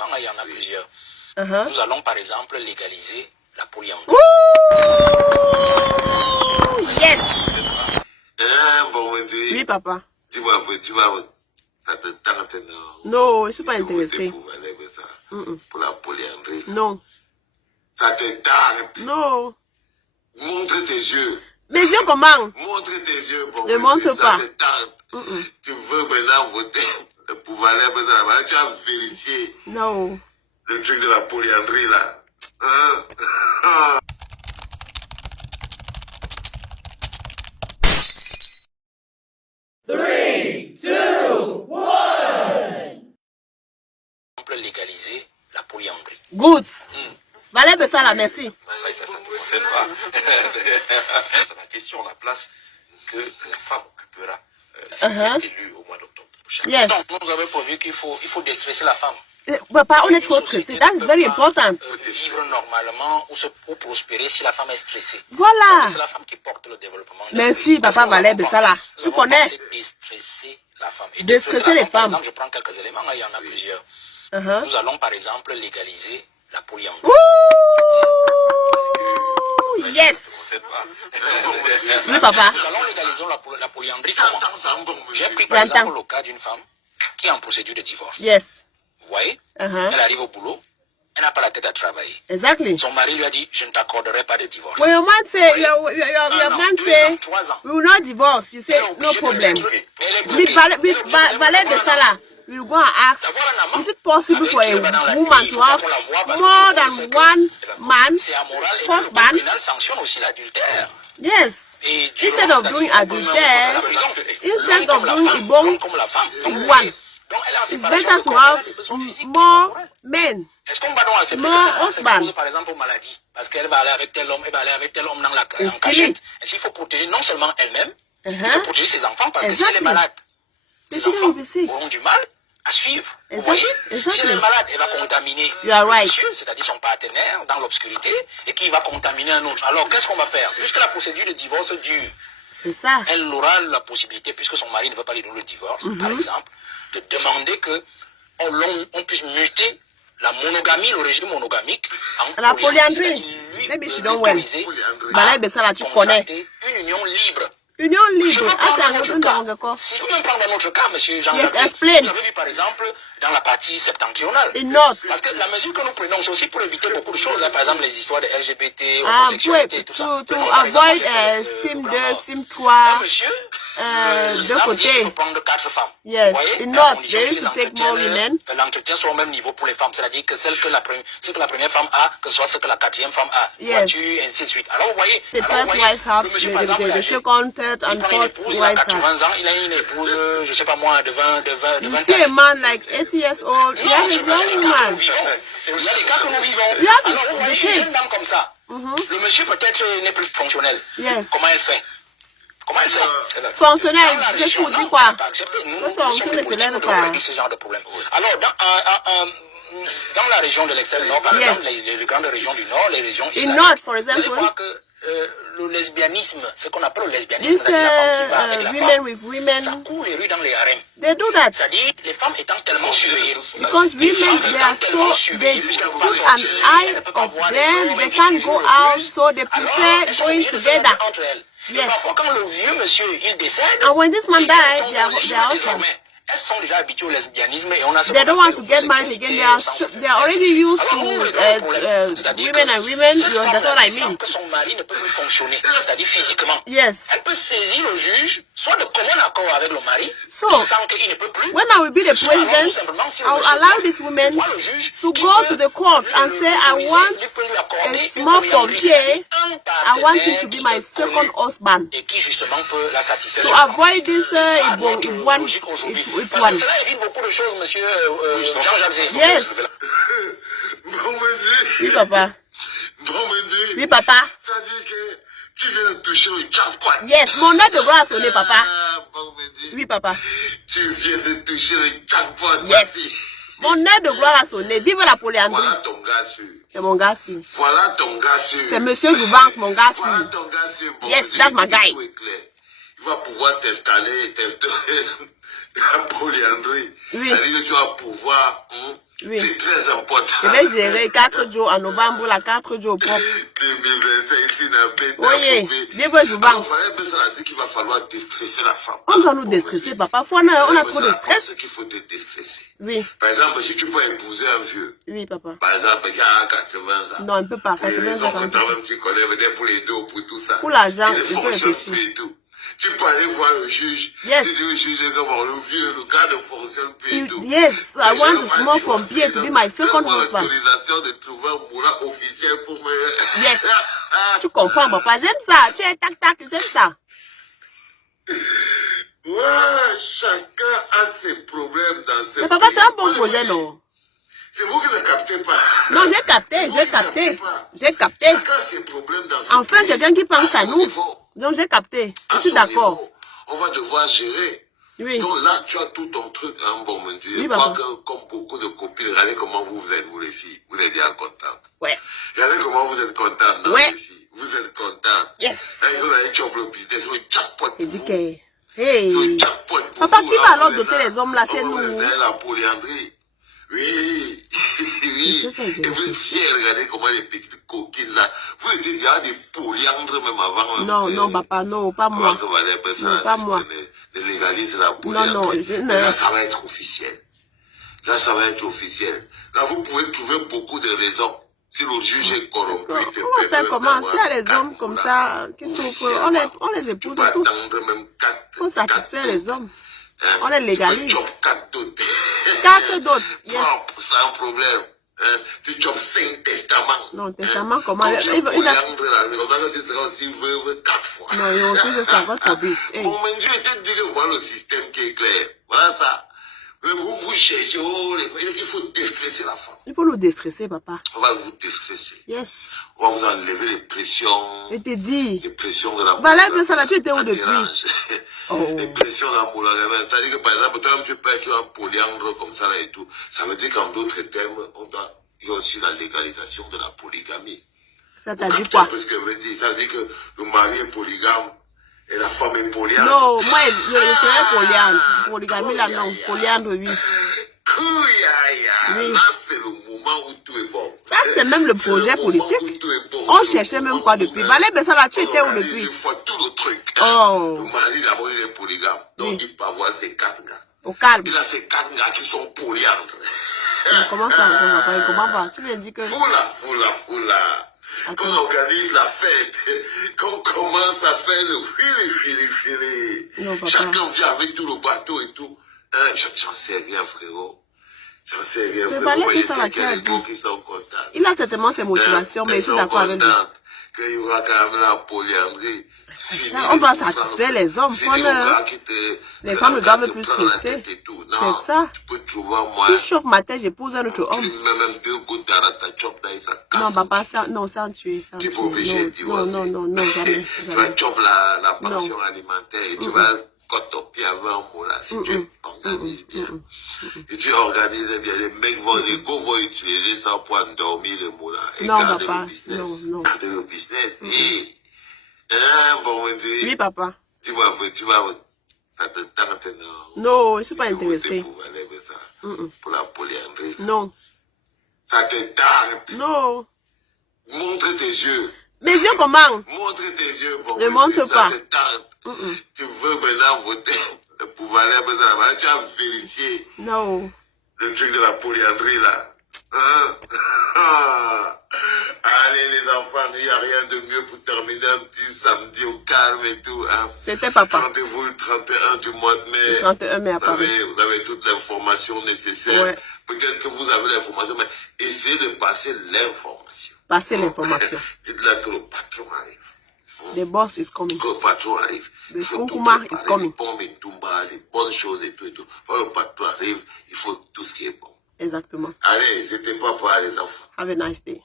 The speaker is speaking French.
éléments, il y en a plusieurs. Nous allons par exemple légaliser la polyandrie. Yes. Bon, Oui, papa. Dis-moi, tu vas... Non, je ne suis pas intéressée. Pour la polyandrie. Non. Ça te tente. Non. Montre tes yeux. Mes yeux comment? Montre tes yeux. Bon, ne montre pas. Ça te tente. Tu veux maintenant voter pour Valère, tu as vérifié. Non. Le truc de la polyandrie là. Hein? Légaliser la polyandrie. Good. Valère Bessala, merci. Ouais, ça ne concerne pas. C'est la question, la place que la femme occupera si elle est élue au mois d'octobre prochain. Yes. Donc, nous avons prévu qu'il faut déstresser la femme. Papa, on est trop stressé. That is very important. Vivre normalement ou prospérer si la femme est stressée. Voilà. C'est la femme qui porte le développement. Merci, papa Valère Bessala. Tu connais. Déstresser la femme. Et Déstresser les femmes. Par exemple, je prends quelques éléments, il y en a plusieurs. Nous allons par exemple légaliser la polyandrie. Yes. Oui, papa. Nous allons légaliser la polyandrie. J'ai pris par exemple le cas d'une femme qui est en procédure de divorce. Yes. Vous voyez, elle arrive au boulot, elle n'a pas la tête à travailler. Exactly. Son mari lui a dit, je ne t'accorderai pas de divorce. When your man say, your man say, we will not divorce, you say, no problem. With Valère Bessala, we will go and ask, is it possible for a woman to have more than one man, husband? Yes. Instead of doing adultère, instead of doing ibong, one. It's better to have more men. Est-ce qu'on va donc accepter que cette femme s'expose par exemple aux maladies? Parce qu'elle va aller avec tel homme, elle va aller avec tel homme dans la cachette. Est-ce qu'il faut protéger non seulement elle-même, il faut protéger ses enfants parce que si elle est malade, ses enfants auront du mal à suivre. Vous voyez? Si elle est malade, elle va contaminer monsieur, c'est-à-dire son partenaire dans l'obscurité, et qui va contaminer un autre. Alors qu'est-ce qu'on va faire? Puisque la procédure de divorce dure, c'est ça. Elle aura la possibilité, puisque son mari ne veut pas lui donner le divorce, par exemple, de demander que on puisse muter la monogamie, le régime monogamique en la polyandrie. Maybe she don't well. Valère Bessala, tu connais. Une union libre. Union libre. Ah, c'est un autre cas. Si vous me prenez dans notre cas, monsieur Jean, yes, vous avez vu par exemple dans la partie septentrionale. Parce que la mesure que nous prenons, c'est aussi pour éviter beaucoup de choses. Hein. Par exemple, les histoires de LGBT, homosexualité et tout ça. To avoid SIM 2, SIM 3. Monsieur, de côté. Il faut prendre 4 femmes. Yes, in North, they used to take more women. L'entretien soit au même niveau pour les femmes. C'est-à-dire que celle que la première femme a, que ce soit celle que la quatrième femme a. Yes. Et ainsi de suite. Alors, vous voyez. The first wife have, the second, third, and fourth wife have. 80 ans, il a une épouse, je sais pas moi, de 20 You see a man like 80 years old, he has a young woman. Il y a des cas que nous vivons. You have alors, vous voyez, une dame comme ça, le monsieur peut-être n'est plus fonctionnel. Yes. Comment elle fait? Comment elle fait? Fonctionnel, c'est pour dire quoi? Nous sommes ce genre de problème. Alors, dans la région de l'extrême nord, par exemple, les grandes régions du nord, les régions islamiques, for example, vous allez voir que le lesbianisme, ce qu'on appelle le lesbianisme, c'est-à-dire la femme qui va avec la femme, ça court les rues dans les harems. They do that. C'est-à-dire les femmes étant tellement surveillées. Because women, they are so, they put an eye of them, they can't go out, so they prefer going together. Yes. Parfois, quand le vieux monsieur, il décède, and when this man dies, they are husband. Elles sont déjà habituées au lesbianisme et on a they don't want to get married again. They are already used to women and women. That's what I mean. Que son mari ne peut plus fonctionner, c'est-à-dire physiquement. Yes. Elle peut saisir le juge, soit de commun accord avec le mari, so, sans qu'il ne peut plus. When I will be the president, I will allow this woman to go to the court and say, I want a small pompier. I want him to be my second husband. Et qui justement peut la satisfaire. To avoid this one. Parce que cela évite beaucoup de choses, monsieur Jean-Jacques Zé. Yes. Oui, papa. Oui, papa. Ça dit que tu viens de toucher au jackpot. Yes, mon aide de bras a sonné, papa. Oui, papa. Tu viens de toucher le jackpot. Yes. Mon aide de gloire a sonné. Vive la polyandrie. Voilà ton gars sûr. C'est mon gars sûr. Voilà ton gars sûr. C'est monsieur Jouvence, mon gars sûr. Voilà ton gars sûr. Bon, yes, that's my guy. Il va pouvoir t'installer la polyandrie. Oui. C'est-à-dire que tu vas pouvoir Oui. C'est très important. Je vais gérer 4 jours en novembre, la 4 jours propres. 2025, ici, Oui, bien que je pense. Ça dit qu'il va falloir déstresser la femme. On doit nous déstresser, papa. Parfois, on a trop de stress. C'est qu'il faut te déstresser. Oui. Par exemple, si tu peux épouser un vieux. Oui, papa. Par exemple, qui a 80 ans. Non, il ne peut pas. 80 ans. Même tu connais, peut-être pour les dos, pour tout ça. Pour l'argent, il peut réfléchir. Et tout. Tu peux aller voir le juge. Yes. Tu dis au juge, comment le vieux, le gars ne fonctionne plus et tout. Yes, I want to smoke from here to be my second husband. L'autorisation de trouver un moulin officiel pour me... Yes. Tu comprends, papa. J'aime ça. Tu es tac-tac, j'aime ça. Ouais, chacun a ses problèmes dans ses... Mais papa, c'est un bon projet, non? C'est vous qui ne captez pas. Non, j'ai capté, j'ai capté. J'ai capté. Chacun a ses problèmes dans ses... Enfin, quelqu'un qui pense à nous. Donc, j'ai capté. Je suis d'accord. On va devoir gérer. Oui. Donc là, tu as tout ton truc, hein, bon, mon Dieu. Oui, Pas que, comme beaucoup de copines, regardez comment vous êtes, vous les filles. Vous êtes bien contentes. Ouais. Regardez comment vous êtes contentes, non, Ouais. les filles. Vous êtes contentes. Yes. Et vous allez choper le business, le jackpot. Il dit pour que... vous. Hey. Le jackpot pour Papa, vous, qui là, va alors vous doter êtes les hommes là? C'est vous nous. êtes la polyandrie. Oui. Oui. C'est ça, Et vous êtes fiers, regardez comment les petites coquines là. Vous étiez déjà des polyandres même avant. Non, non, papa, non, pas moi. Non, pas moi. Ne légalise la polyandrie. Non, non, Là, ça va être officiel. Là, ça va être officiel. Là, vous pouvez trouver beaucoup de raisons. Si le juge est corrompu, on va faire comment? S'il y a des hommes comme ça qui souffrent, on les épouse tous. Il faut satisfaire les hommes. On les légalise. 4 dots. 4 dots. Yes. Sans problème. Tu chopes 5 testaments. Non, testament, comment? Il a... tu seras aussi veuve 4 fois. Non, il refuse ça, votre but. Mon Dieu, était dit que voilà le système qui est clair. Voilà ça. Vous cherchez, il faut déstresser la femme. Il faut nous déstresser, papa. On va vous déstresser. Yes. On va vous enlever les pressions. Je te dis. Les pressions de la moula. Valère, ça là, tu étais où depuis? Les pressions de la moula. C'est-à-dire que par exemple, toi, tu peux être un polyandre comme ça là et tout. Ça veut dire qu'en d'autres termes, il y a aussi la légalisation de la polygamie. Ça t'a dit quoi? Parce que ça veut dire que le mari est polygame. Et la femme est polyandre. Non, moi, je serais polyandre. Polygamie, là, non. Polyandre, oui. Oui. Là, c'est le moment où tout est bon. Ça, c'est même le projet politique. On cherchait même quoi depuis. Valère, ça là, tu étais où depuis? Il faut tout le truc. Oh. Le mari, d'abord, il est polygame. Donc, il peut avoir ses 4 gars. Au calme. Il a ces 4 gars qui sont polyandres. Comment ça, papa? Il comprend pas. Tu lui as dit que... Foula. Qu'on organise la fête, qu'on commence à faire le fili. Chacun vient avec tout le bateau et tout. J'en sais rien, frérot. J'en sais rien, frérot. C'est Valère qui a dit. Il a certainement ses motivations, mais je suis d'accord avec lui. Qu'il y aura quand même la polyandrie. Ça, on doit satisfaire les hommes. Les femmes ne doivent plus stresser. C'est ça. Si je chauffe ma tête, j'épouse un autre homme. Non, papa, ça, non, ça en tuer. Ça, non, jamais. Tu vas choper la pension alimentaire et tu vas cotoper avec un mot là. Si tu organises bien. Et tu organises bien, les mecs vont utiliser ça pour endormir le mot là. Et non, papa, non. Garder le business. Bon, oui, papa. Dis-moi, tu vas... Ça te tente, non? Non, je ne suis pas intéressé. Pour la polyandrie. Non. Ça te tente? Non. Montre tes yeux. Mes yeux comment? Montre tes yeux. Bon, ne montre pas. Ça te tente. Tu veux maintenant voter pour Valère, tu as vérifié. Non. Le truc de la polyandrie, là. Allez les enfants, il n'y a rien de mieux pour terminer un petit samedi au calme et tout. C'était papa. Rendez-vous le 31 du mois de mai. Le 31 mai à Paris. Vous avez toute l'information nécessaire. Ouais. Peut-être que vous avez l'information, mais essayez de passer l'information. Passer l'information. Dites-là que le patron arrive. The boss is coming. Que le patron arrive. The Kunkuma is coming. Les bonnes choses et tout et tout. Quand le patron arrive, il faut tout ce qui est bon. Exactement. Allez, c'était papa les enfants. Have a nice day.